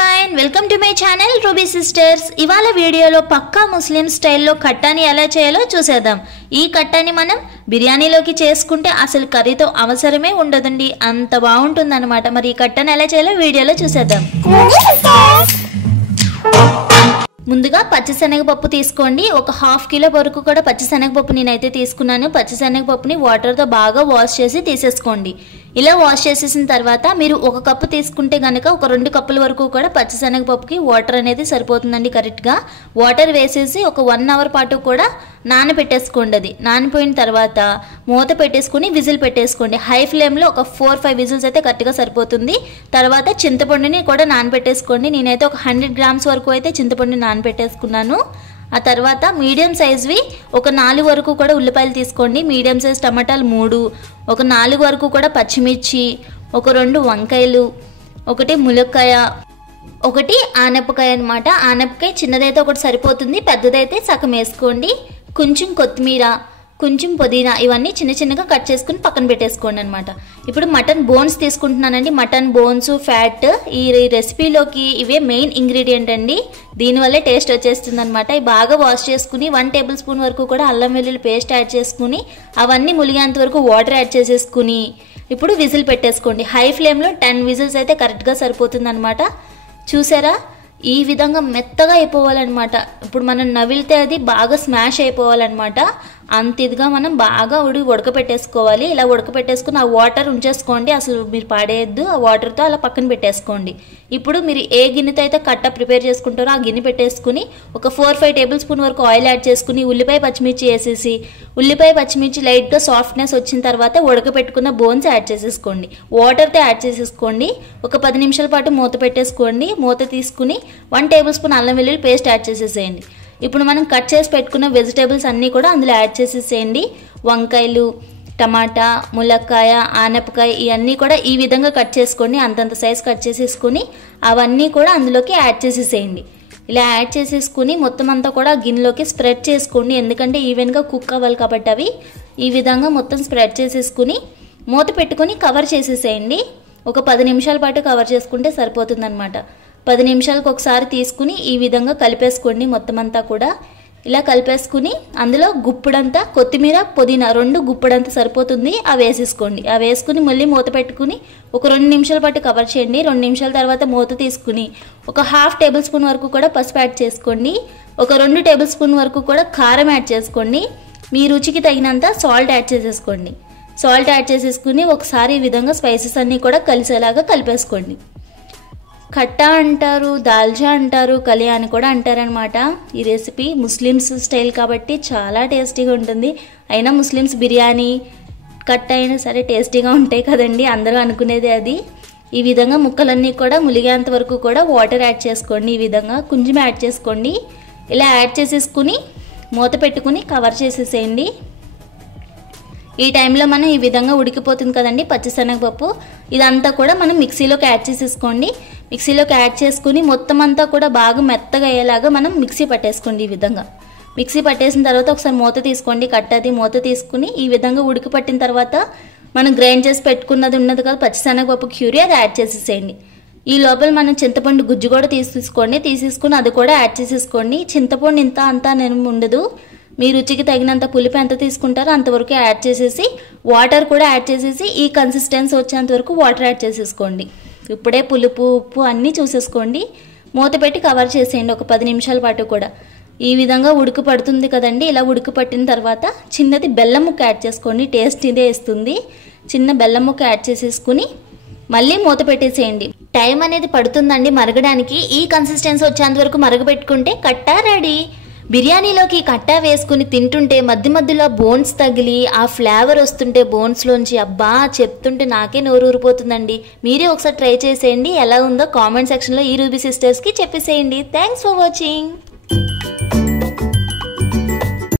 everyone, welcome to my channel Ruby Sisters. ఇవాళ వీడియోలో పక్కా ముస్లిం స్టైల్లో కట్టాని ఎలా చేయాలో చూసేద్దాం. ఈ కట్టాని మనం బిర్యానీలోకి చేసుకుంటే అసలు కర్రీతో అవసరమే ఉండదండి, అంత బాగుంటుందన్నమాట. మరి ఈ కట్టాని ఎలా చేయాలో వీడియోలో చూసేద్దాం. ముందుగా పచ్చిశనగపప్పు తీసుకోండి. ఒక హాఫ్ కిలో వరకు కూడా పచ్చిశనగపప్పు నేనైతే తీసుకున్నాను. పచ్చిశనగపప్పుని వాటర్తో బాగా వాష్ చేసి తీసేసుకోండి. ఇలా వాష్ చేసేసిన తర్వాత మీరు ఒక కప్పు తీసుకుంటే కనుక ఒక 2 కప్పుల వరకు కూడా పచ్చిశనగపప్పుకి వాటర్ అనేది సరిపోతుందండి. కరెక్ట్గా వాటర్ వేసేసి ఒక 1 అవర్ పాటు కూడా నానబెట్టేసుకోండి. అది నానిపోయిన తర్వాత మూత పెట్టేసుకుని విజిల్ పెట్టేసుకోండి. హై ఫ్లేమ్లో ఒక 4-5 విజిల్స్ అయితే కరెక్ట్గా సరిపోతుంది. తర్వాత చింతపండుని కూడా నానబెట్టేసుకోండి. నేనైతే ఒక 100 గ్రామ్స్ వరకు అయితే చింతపండుని నానబెట్టేసుకున్నాను. ఆ తర్వాత మీడియం సైజ్వి ఒక 4 వరకు కూడా ఉల్లిపాయలు తీసుకోండి. మీడియం సైజ్ టమాటాలు 3, ఒక 4 వరకు కూడా పచ్చిమిర్చి, ఒక 2 వంకాయలు, 1 ములక్కాయ, 1 ఆనపకాయ అనమాట. ఆనపకాయ చిన్నదైతే ఒకటి సరిపోతుంది, పెద్దదైతే సగం వేసుకోండి. కొంచెం కొత్తిమీర, కొంచెం పుదీనా, ఇవన్నీ చిన్న చిన్నగా కట్ చేసుకుని పక్కన పెట్టేసుకోండి అనమాట. ఇప్పుడు మటన్ బోన్స్ తీసుకుంటున్నానండి. మటన్ బోన్స్ ఫ్యాట్ ఈ రెసిపీలోకి ఇవే మెయిన్ ఇంగ్రీడియంట్ అండి. దీనివల్లే టేస్ట్ వచ్చేస్తుంది అనమాట. ఇవి బాగా వాష్ చేసుకుని 1 టేబుల్ స్పూన్ వరకు కూడా అల్లం వెల్లుల్లి పేస్ట్ యాడ్ చేసుకుని అవన్నీ ములిగేంత వరకు వాటర్ యాడ్ చేసేసుకుని ఇప్పుడు విజిల్ పెట్టేసుకోండి. హై ఫ్లేమ్లో 10 విజిల్స్ అయితే కరెక్ట్గా సరిపోతుంది అనమాట. చూసారా, ఈ విధంగా మెత్తగా అయిపోవాలన్నమాట. ఇప్పుడు మనం నవిలితే అది బాగా స్మాష్ అయిపోవాలన్నమాట. అంత ఇదిగా మనం బాగా ఉడకపెట్టేసుకోవాలి. ఇలా ఉడకపెట్టేసుకుని ఆ వాటర్ ఉంచేసుకోండి, అసలు మీరు పాడేయద్దు. ఆ వాటర్తో అలా పక్కన పెట్టేసుకోండి. ఇప్పుడు మీరు ఏ గిన్నెతో అయితే కట్ట ప్రిపేర్ చేసుకుంటారో ఆ గిన్నె పెట్టేసుకుని ఒక 4-5 టేబుల్ స్పూన్ వరకు ఆయిల్ యాడ్ చేసుకుని ఉల్లిపాయ పచ్చిమిర్చి వేసేసి ఉల్లిపాయ పచ్చిమిర్చి లైట్గా సాఫ్ట్నెస్ వచ్చిన తర్వాత ఉడకపెట్టుకున్న బోన్స్ యాడ్ చేసేసుకోండి. వాటర్తో యాడ్ చేసేసుకోండి. ఒక 10 నిమిషాల పాటు మూత పెట్టేసుకోండి. మూత తీసుకుని 1 టేబుల్ స్పూన్ అల్లం వెల్లుల్లి పేస్ట్ యాడ్ చేసేసేయండి. ఇప్పుడు మనం కట్ చేసి పెట్టుకున్న వెజిటేబుల్స్ అన్నీ కూడా అందులో యాడ్ చేసేసేయండి. వంకాయలు, టమాటా, ములక్కాయ, ఆనపకాయ ఇవన్నీ కూడా ఈ విధంగా కట్ చేసుకోండి. అంతంత సైజ్ కట్ చేసేసుకుని అవన్నీ కూడా అందులోకి యాడ్ చేసేసేయండి. ఇలా యాడ్ చేసేసుకుని మొత్తం అంతా కూడా గిన్నెలోకి స్ప్రెడ్ చేసుకోండి. ఎందుకంటే ఈవెన్గా కుక్ అవ్వాలి కాబట్టి అవి ఈ విధంగా మొత్తం స్ప్రెడ్ చేసేసుకుని మూత పెట్టుకుని కవర్ చేసేసేయండి. ఒక 10 నిమిషాల పాటు కవర్ చేసుకుంటే సరిపోతుందన్నమాట. 10 నిమిషాలకు ఒకసారి తీసుకుని ఈ విధంగా కలిపేసుకోండి. మొత్తం అంతా కూడా ఇలా కలిపేసుకుని అందులో గుప్పుడంతా కొత్తిమీర, పుదీనా 2 గుప్పుడంతా సరిపోతుంది, అవి వేసేసుకోండి. అవి వేసుకుని మళ్ళీ మూత పెట్టుకుని ఒక 2 నిమిషాల పాటు కవర్ చేయండి. 2 నిమిషాల తర్వాత మూత తీసుకుని ఒక 1/2 టేబుల్ స్పూన్ వరకు కూడా పసుపు యాడ్ చేసుకోండి. ఒక 2 టేబుల్ స్పూన్ వరకు కూడా కారం యాడ్ చేసుకోండి. మీ రుచికి తగినంత సాల్ట్ యాడ్ చేసేసుకోండి. సాల్ట్ యాడ్ చేసేసుకుని ఒకసారి ఈ విధంగా స్పైసెస్ అన్నీ కూడా కలిసేలాగా కలిపేసుకోండి. కట్టా అంటారు, దాల్చా అంటారు, కలియా అని కూడా అంటారనమాట. ఈ రెసిపీ ముస్లిమ్స్ స్టైల్ కాబట్టి చాలా టేస్టీగా ఉంటుంది. అయినా ముస్లిమ్స్ బిర్యానీ కట్ట అయినా సరే టేస్టీగా ఉంటాయి కదండి, అందరూ అనుకునేది అది. ఈ విధంగా ముక్కలన్నీ కూడా ములిగేంత వరకు కూడా వాటర్ యాడ్ చేసుకోండి. ఈ విధంగా కొంచెం యాడ్ చేసుకోండి. ఇలా యాడ్ చేసేసుకుని మూత పెట్టుకుని కవర్ చేసేసేయండి. ఈ టైంలో మనం ఈ విధంగా ఉడికిపోతుంది కదండి పచ్చిశనగపప్పు, ఇదంతా కూడా మనం మిక్సీలోకి యాడ్ చేసేసుకోండి. మిక్సీలోకి యాడ్ చేసుకుని మొత్తం అంతా కూడా బాగా మెత్తగా అయ్యేలాగా మనం మిక్సీ పట్టేసుకోండి. ఈ విధంగా మిక్సీ పట్టేసిన తర్వాత ఒకసారి మూత తీసుకోండి. కట్టది మూత తీసుకుని ఈ విధంగా ఉడికి పట్టిన తర్వాత మనం గ్రైండ్ చేసి పెట్టుకున్నది ఉన్నది కదా పచ్చిశనగపప్పు క్యూరీ, అది యాడ్ చేసేసేయండి. ఈ లోపల మనం చింతపండు గుజ్జు కూడా తీసేసుకుని అది కూడా యాడ్ చేసేసుకోండి. చింతపండు ఇంత అంతా ఉండదు, మీ రుచికి తగినంత పులుపు ఎంత తీసుకుంటారో అంతవరకు యాడ్ చేసేసి వాటర్ కూడా యాడ్ చేసేసి ఈ కన్సిస్టెన్సీ వచ్చేంత వరకు వాటర్ యాడ్ చేసేసుకోండి. ఇప్పుడే పులుపు ఉప్పు అన్నీ చూసేసుకోండి. మూత పెట్టి కవర్ చేసేయండి ఒక 10 నిమిషాల పాటు కూడా. ఈ విధంగా ఉడుకు పడుతుంది కదండి. ఇలా ఉడుకు పట్టిన తర్వాత చిన్నది బెల్లం ముక్క యాడ్ చేసుకోండి, టేస్ట్ ఇదే ఇస్తుంది. చిన్న బెల్లం ముక్క యాడ్ చేసేసుకుని మళ్ళీ మూత పెట్టేసేయండి. టైం అనేది పడుతుందండి మరగడానికి. ఈ కన్సిస్టెన్సీ వచ్చేంత వరకు మరగబెట్టుకుంటే కట్టా రెడీ. బిర్యానీలోకి కట్టా వేసుకుని తింటుంటే మధ్య మధ్యలో బోన్స్ తగిలి ఆ ఫ్లేవర్ వస్తుంటే బోన్స్లోంచి అబ్బా చెప్తుంటే నాకే నోరు ఊరిపోతుందండి. మీరే ఒకసారి ట్రై చేసేయండి. ఎలా ఉందో కామెంట్ సెక్షన్లో ఈ రూబీ సిస్టర్స్కి చెప్పేసేయండి. Thanks for watching.